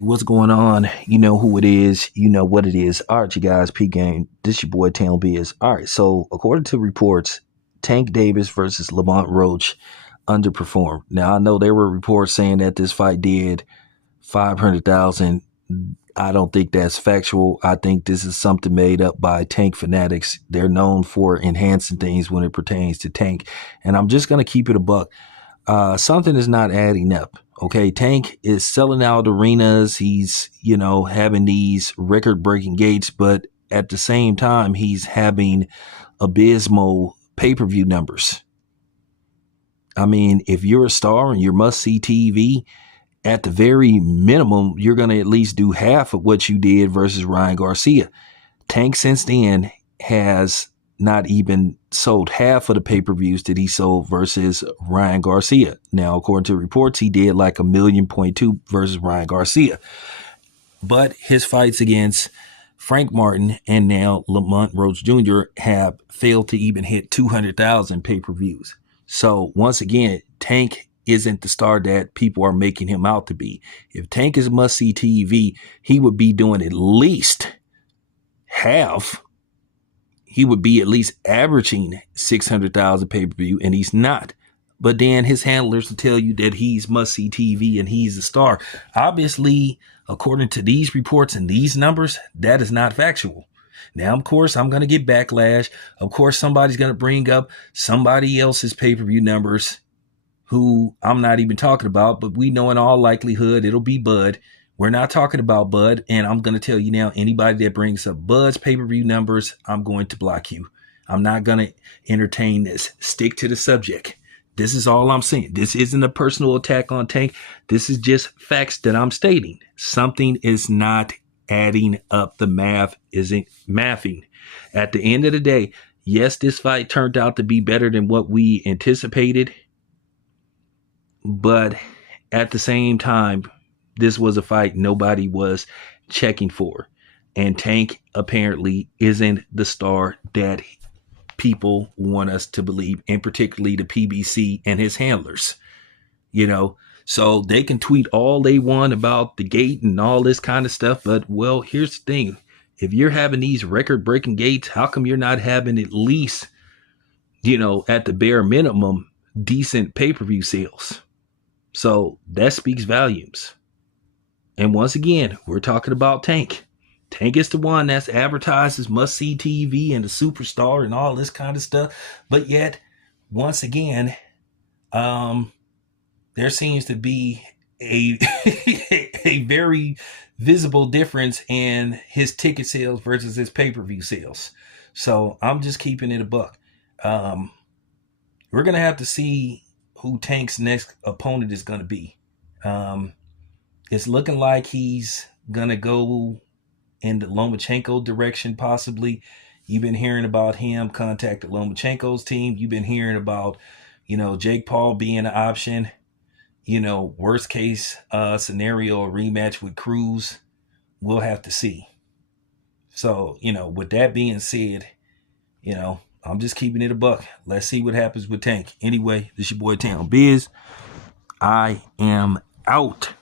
What's going on? You know who it is. You know what it is. All right, you guys, P game. This your boy Town Biz. All right, so according to reports, Tank Davis versus Lamont Roach underperformed. Now I know there were reports saying that this fight did 500,000. I don't think that's factual. I think this is something made up by Tank fanatics. They're known for enhancing things when it pertains to Tank, and I'm just gonna keep it a buck. Something is not adding up. Okay, Tank is selling out arenas. He's, having these record breaking gates, but at the same time, he's having abysmal pay per view numbers. I mean, if you're a star and you're must see TV, at the very minimum, you're going to at least do half of what you did versus Ryan Garcia. Tank since then has not even sold half of the pay-per-views that he sold versus Ryan Garcia. Now, according to reports, he did like 1.2 million versus Ryan Garcia. But his fights against Frank Martin and now Lamont Roach Jr. have failed to even hit 200,000 pay-per-views. So once again, Tank isn't the star that people are making him out to be. If Tank is must-see TV, he would be doing at least half. He would be at least averaging 600,000 pay-per-view, and he's not. But then his handlers will tell you that he's must-see TV and he's a star. Obviously, according to these reports and these numbers, that is not factual. Now, of course, I'm going to get backlash. Of course, somebody's going to bring up somebody else's pay-per-view numbers who I'm not even talking about, but we know in all likelihood it'll be Bud. We're not talking about Bud, and I'm going to tell you now, anybody that brings up Bud's pay-per-view numbers, I'm going to block you. I'm not going to entertain this. Stick to the subject. This is all I'm saying. This isn't a personal attack on Tank. This is just facts that I'm stating. Something is not adding up. The math isn't mathing. At the end of the day, yes, this fight turned out to be better than what we anticipated, but at the same time, this was a fight nobody was checking for. And Tank apparently isn't the star that people want us to believe, and particularly the PBC and his handlers. So they can tweet all they want about the gate and all this kind of stuff. But, well, here's the thing. If you're having these record-breaking gates, how come you're not having at least, at the bare minimum, decent pay-per-view sales? So that speaks volumes. And once again, we're talking about Tank. Tank is the one that's advertised as must-see TV and the superstar and all this kind of stuff. But yet, once again, there seems to be a a very visible difference in his ticket sales versus his pay-per-view sales. So I'm just keeping it a buck. We're going to have to see who Tank's next opponent is going to be. It's looking like he's going to go in the Lomachenko direction, possibly. You've been hearing about him contacted Lomachenko's team. You've been hearing about, Jake Paul being an option. Worst case scenario, a rematch with Cruz. We'll have to see. So, with that being said, I'm just keeping it a buck. Let's see what happens with Tank. Anyway, this your boy Town Biz. I am out.